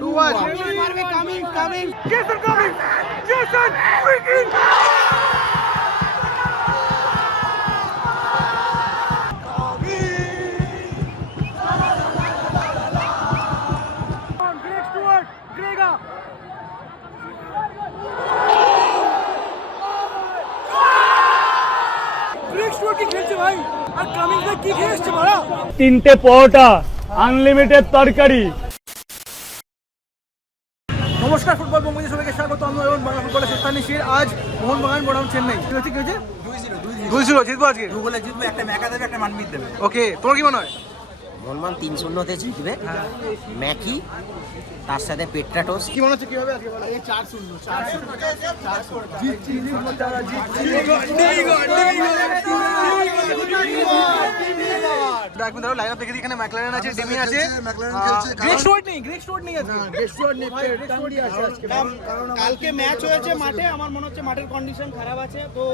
2-1. Coming. Jason coming. Jason freaking. Greg Stewart. Grega. Greg Stewart की खेलছে ভাই আর Cummins ভাই কি খেলছে বড়া তিনটে পরোটা আনলিমিটেড তরকারি। নমস্কার ফুটবল বঙ্গবন্ধু সবাইকে স্বাগত। আমি এবং বাংলা ফুটবলের শেষখানি শির। আজ মোহনবাগান বনাম চেন্নাই কি হচ্ছে 2-0 জিতবো আজকে। গুগলে জিতবে, একটা ম্যাকা দেবে, একটা মানবিক দেবে। ওকে, তোমার কি মনে হয়? মোহনবাগান 3-0 জিতবে। ম্যাকি তার সাথে পেট্রাটোস। কি মনে হচ্ছে কিভাবে আজকে বলো? এই 4-0 জিতছি তারা জিতছি। একদম ধরো লাইনআপ দেখে দিই, এখানে ম্যাকলারেন আছে, ডেমি আছে, গ্রেগ স্টুয়ার্ট নেই আজকে। গ্রেগ স্টুয়ার্ট নেই, টান্ডি আছে আজকে। কালকে ম্যাচ হয়েছে মাঠে, আমার মনে হচ্ছে মাঠের কন্ডিশন খারাপ আছে, তো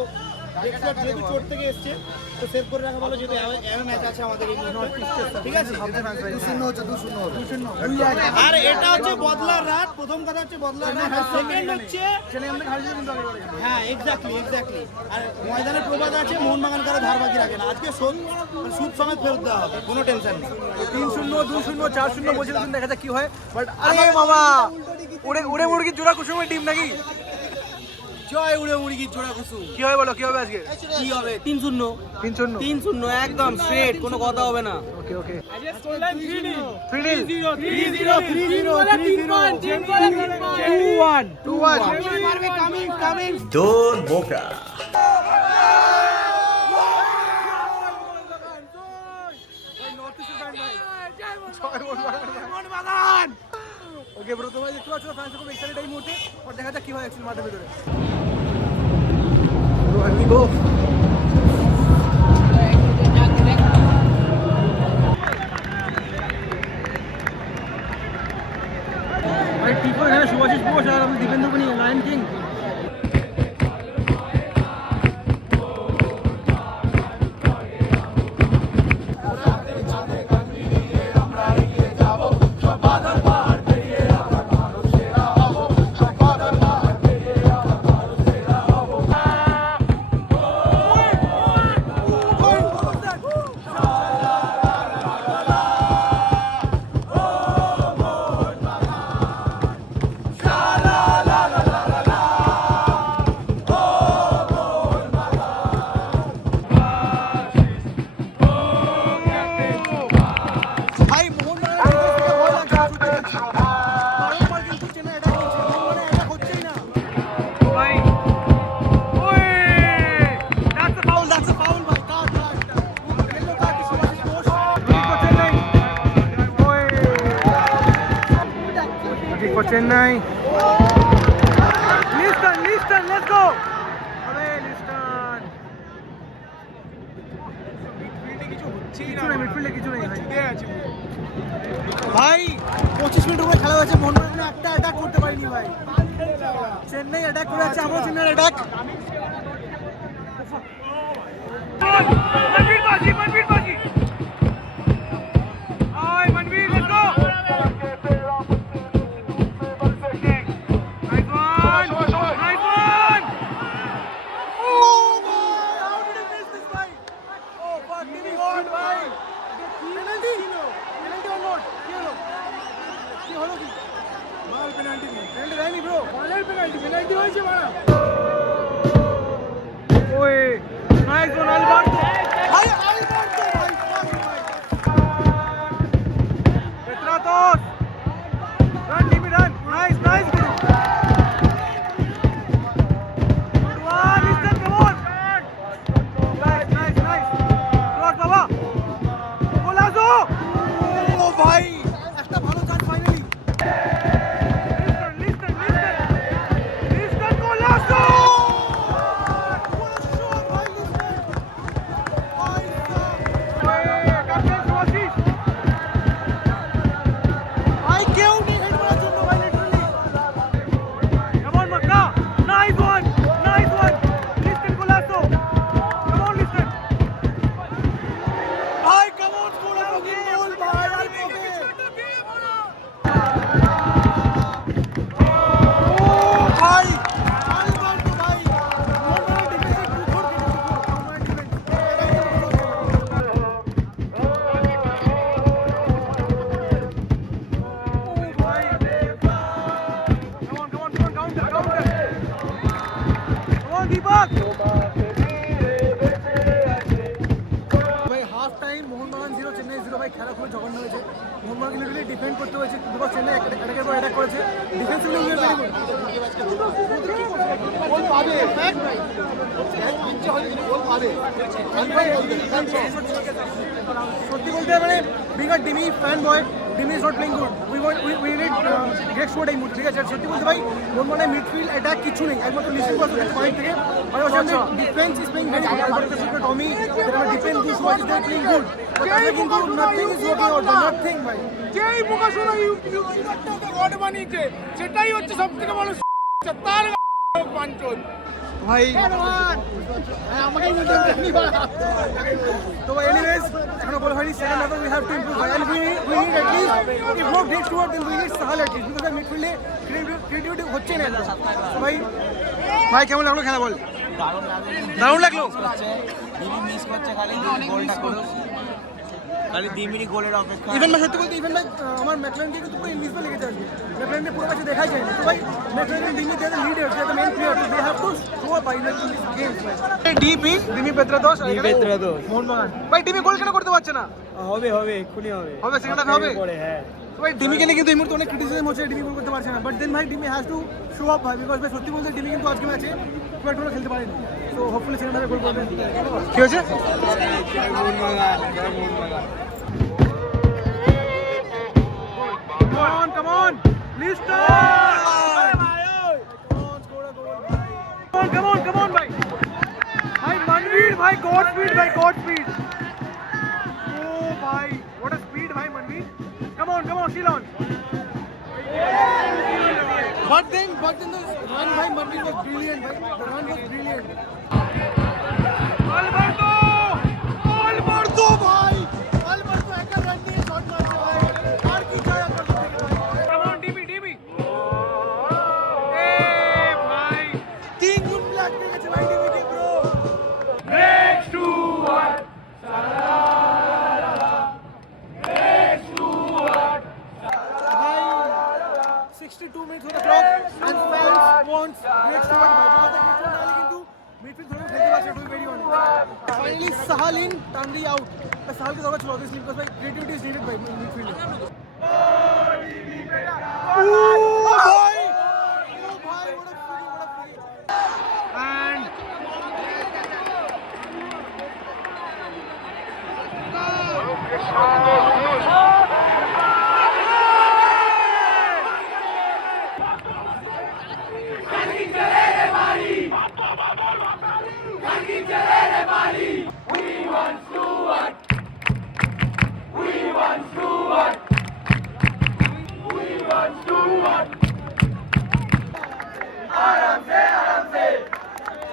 গ্রেগ স্টুয়ার্ট যেহেতু চোট থেকে এসছে তো সেভ করে রাখা ভালো, যেহেতু এভাবে ম্যাচ আছে আমাদের এই মুহূর্তে, ঠিক আছে। 2-0 আর এটা হচ্ছে বদলার রাত। প্রথম কথা হচ্ছে বদলার রাত, সেকেন্ড হচ্ছে হ্যাঁ এক্স্যাক্টলি। আর ময়দানের প্রবাদ আছে, মোহনবাগান কারো ধার বাকি রাখে না। আজকে সুদ সমেত ফেরত দেওয়া হবে, কোনো টেনশন নেই। 3-0 2-0 4-0 বলছিল, দেখা যাক কি হয়। বাট আরে বাবা, উড়ে মুরগির জোড়া কুসুমের টিম নাকি? জয় উড়ে মুরগির জোড়া কুসুম। কি হবে বলো, কি হবে আজকে? কি হবে? 3-0 3-0 একদম স্ট্রেট, কোনো কথা হবে না। ওকে 3-0 কামিং দোন বোকা। ওকে ব্রো, তোমরা দেখতে পাচ্ছ ফ্যান্স খুব এক্সাইটেড এই মুহূর্তে। আর দেখা যাক কি হয় অ্যাকচুয়ালি মাঠের ভিতরে। গো ভাই টিপো এখানে শুভাশিস বোস আর আমি দীপেন্দু বনি lion king. Chennai Liston let's go. আরে লিস্টন মিডফিল্ডে কিছু নেই ভাই। 25 মিনিট উপরে খেলা হয়েছে, মোহনবাগান একটা অ্যাটাক করতে পারিনি ভাই। চেন্নাই অ্যাটাক করে আছে, আমার চেন্নাই অ্যাটাক। মনবীর বাজি আয় মনবীর লেটস গো। ডিফেন্ড করতে হয়েছে বিকজ চেন্নাই অ্যাটাকের পর অ্যাটাক করেছে defensively we are very good goal পাবে সত্যি বলতে মানে being a Dimi fan boy Dimi is not playing good we need great shot এই মুহূর্তে ঠিক আছে সত্যি বলতে ভাই মোহনবাগানের মিডফিল্ড অ্যাটাক কিছু নেই একমাত্র লিসেন করতে পয়েন্ট থেকে আর ওখানে defence is playing very good Alberto super Tommy তারা defence is was is playing good তাহলে কিন্তু nothing is working out nothing ভাই যেই প্রকাশনা ইউটিউবটাকে গড বানিয়েছে সেটাই হচ্ছে সবথেকে বড় তার পাঞ্চন ভাই তো এনিওয়েজ এখনো বলা হয়নি সেকেন্ড হাফে we have to improve and we need at least if not next two then we need Sahal at least because মিডফিল্ডে ক্রিয়েটিভিটি হচ্ছে না তো ভাই কেমন লাগলো খেলা বল দারুণ লাগলো মিস করছে খালি গোলটা করো খালি 2 মিনিট গোলের অপেক্ষা ইভেন ভাই সত্যি বলতে ইভেন ভাই আমার ম্যাকলারেনকে কিন্তু পুরো ইনভিজিবল লেগেছে আজকে ম্যাকলারেনকে পুরো কাছে দেখাই যায় না তো ভাই McLaren Dimi they leader they the main player they have to show up in this games ভাই ডিমি পেত্রাদোস মোহনবাগান ভাই ডিমি গোল কেন করতে পারছে না হবে এক্ষুনি হবে সেকেন্ড হাফে হবে হ্যাঁ তো ভাই ডিমিকে নিয়ে কিন্তু এই মুহূর্তে অনেক ক্রিটিসিজম হচ্ছে ডিমি গোল করতে পারছে না বাট দেন ভাই Dimi has to show up ভাই বিকজ ভাই সত্যি বলতে ডিমি কিন্তু আজকে ম্যাচে খুব একটা খেলতে পারেনি সো হোপফুলি সেকেন্ড হাফে গোল করবে কি হয়েছে Come on, Lister! Come on, bhai. Bhai, Manveer, bhai, God speed. Oh, bhai, what a speed, bhai, Manveer. Come on, still on. But then the run by Manveer was brilliant, bhai. The run was brilliant. Alberto, bhai. Alberto, एक run नहीं shot मारते भाई. और की जाए Alberto. Finally, Sahal in, Tanri out. The Sahal is always obviously because my creativity is needed by midfield. Oh, bhai! What a free! And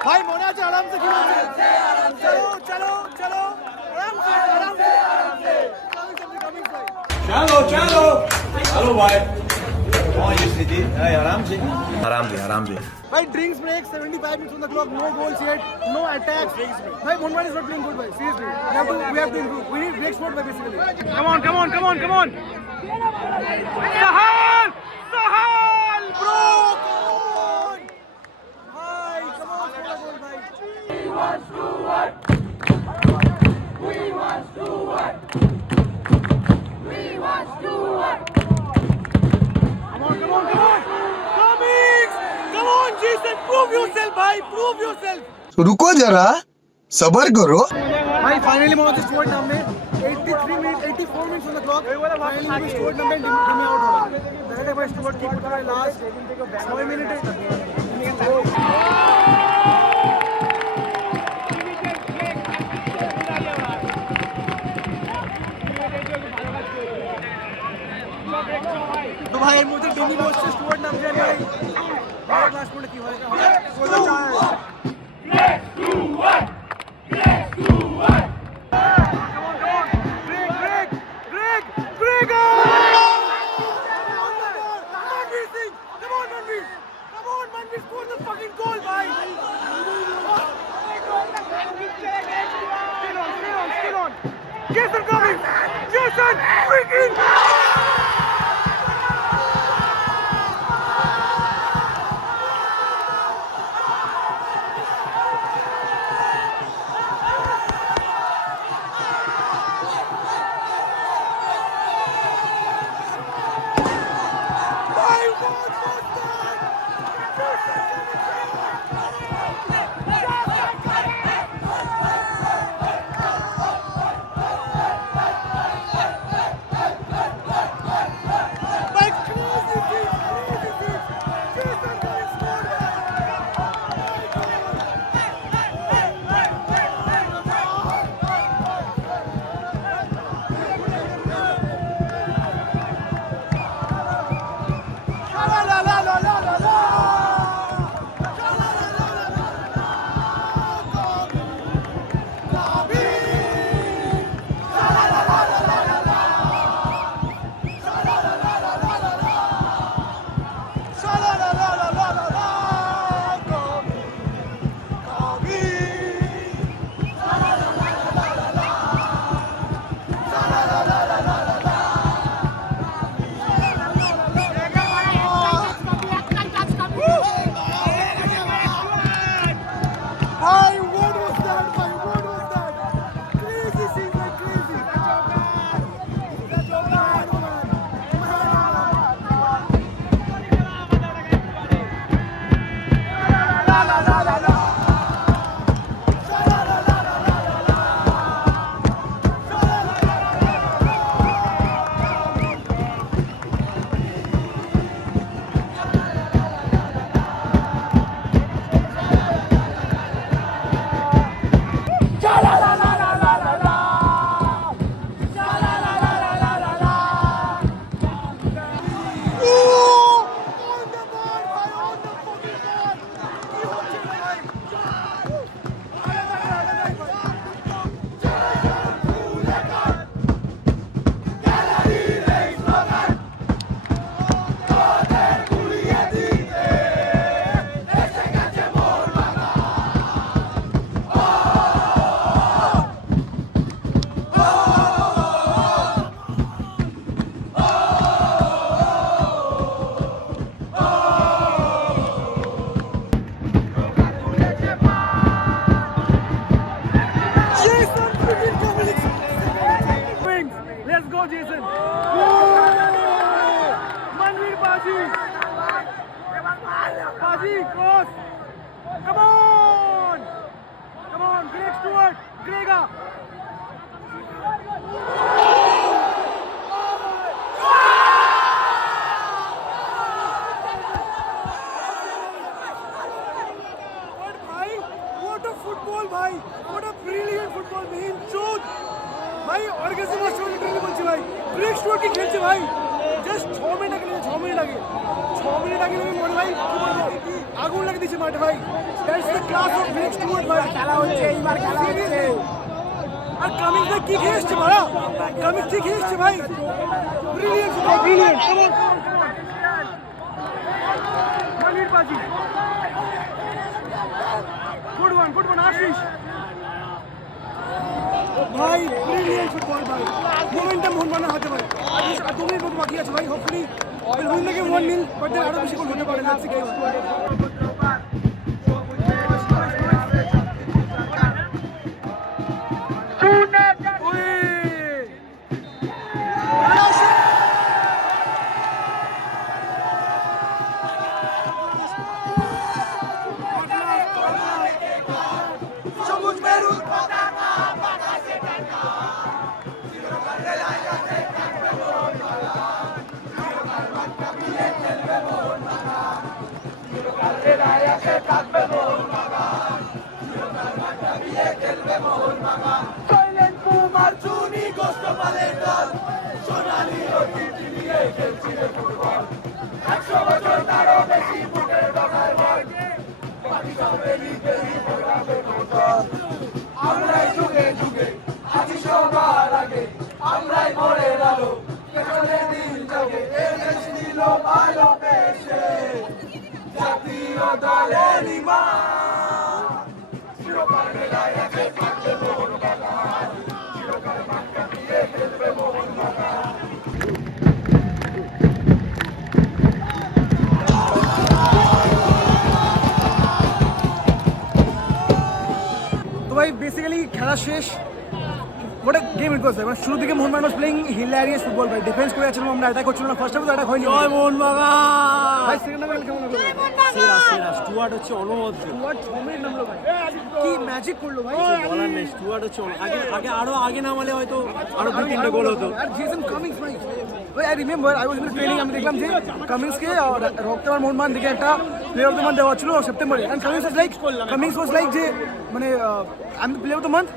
भाई मोना से आराम से खेलो चलो आराम से चलो हेलो भाई आराम से भाई drinks break 75 minutes on the clock no goals yet no attacks भाई Mohan is not playing good भाई seriously we have to improve we need break sport basically come on Sahal bro come on bhai we want to work come on Jason prove yourself bhai prove yourself रुको जरा सबर करो भाई finally Mohan से score नाम में 84 minutes on the clock finally we scored number Dimi out हो गया देखा भाई स्कोर कीप कर रहा है लास्ट 6 मिनट तो भाई मुझे डिमी बॉस से स्कोर नाम से भाई और लास्ट मिनट की होएगा बोलना चाहे Jason coming! Jason freaking! Let's go, Jason. Manveer Baji. Baji, cross. Come on. Come on, Greg Stewart. Grega. What a football, bhai. What a brilliant football, man. Chod. भाई organism story literally বলছি ভাই Greg Stewart কি খেলছে ভাই just 6 minute আগে 6 minute আগে মনে ভাই কি বলবো আগুন লাগিয়ে দিয়েছে মাঠে ভাই that's the class of Greg Stuart ভাই খেলা হচ্ছে এইবার খেলা হচ্ছে আর কামিং দা কি খেলছে মারা কামিং কি খেলছে ভাই ব্রিলিয়ান্ট ব্রিলিয়ান্ট কাম অন মনির বাজি গুড ওয়ান আশিস ভাই ব্রিলিয়ান্ট ফুটবল ভাই মোমেন্টাম মোহনবাগানের হাতে ভাই আর তুমি বহুত বাকি আছে ভাই hopefully will win the game 1-0 but then আরো বেশি গোল হতে পারে লেটস সি কি তো ভাই বেসিক্যালি খেলা শেষ গেম ইট ওয়াজ মানে শুরু থেকে Mohun Bagan was playing hilarious football ভাই ডিফেন্স করে যাচ্ছিলাম আমরা অ্যাটাক করছিলাম না ফার্স্ট হাফে তো অ্যাটাক হয়নি জয় মোহনবাগান ভাই সেকেন্ড হাফে কেমন লাগলো সেরা সেরা স্টুয়ার্ট হচ্ছে অনবদ্য স্টুয়ার্ট 6 মিনিট নামলো ভাই কি ম্যাজিক করলো ভাই বলার নেই স্টুয়ার্ট হচ্ছে আগে আরো আগে নামালে হয়তো আরো 2-3টা গোল হতো আর জেসন কামিংস ভাই I remember I was in training আমি দেখলাম যে কামিংসকে রক্তবার মোহনবাগান থেকে একটা প্লেয়ার অফ দ্য মান্থ দেওয়া ছিল সেপ্টেম্বরে এন্ড কামিংস ওয়াজ লাইক যে মানে I am the player of the month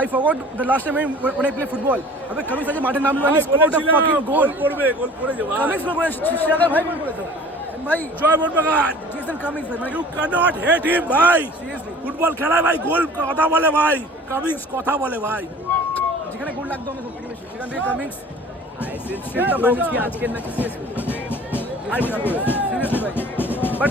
I forgot the last time when I play football আবে কামিংস আজ মাঠে নামলো and scored a fucking goal গোল করে যাবে কামিংস গোল করে শিশাদার ভাই গোল করেছে ভাই জয় মোহনবাগান জেসন কামিংস ভাই মানে ইউ ক্যানট হেট হিম ভাই সিরিয়াসলি ফুটবল খেলায় ভাই গোল কথা বলে ভাই কামিংস কথা বলে ভাই যেখানে গোল লাগতো না সবথেকে বেশি সেখান থেকে কামিংস সেটা ম্যাচ কি আজকের নাকি সিরিয়াসলি ভাই বাট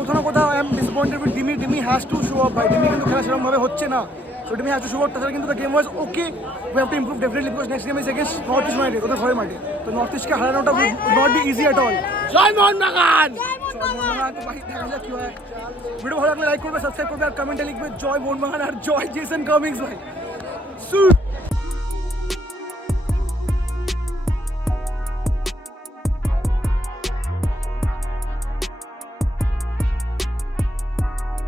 কোথাও না কোথাও I am disappointed with Dimi has to show up ভাই ডিমি কিন্তু খেলা সেরকমভাবে হচ্ছে না so Dimi has to show up তাছাড়া কিন্তু the game was okay we have to improve definitely because next game is against North East United ওদের ঘরে মাঠে তো নর্থ ইস্টকে হারানোটা will not be easy at all জয় মোহনবাগান ভাই দেখা যাক কি হয় ভিডিও ভালো লাগলে লাইক করবে সাবস্ক্রাইব করবে আর কমেন্টে লিখবে জয় মোহনবাগান আর জয় জেসন কামিংস ভাই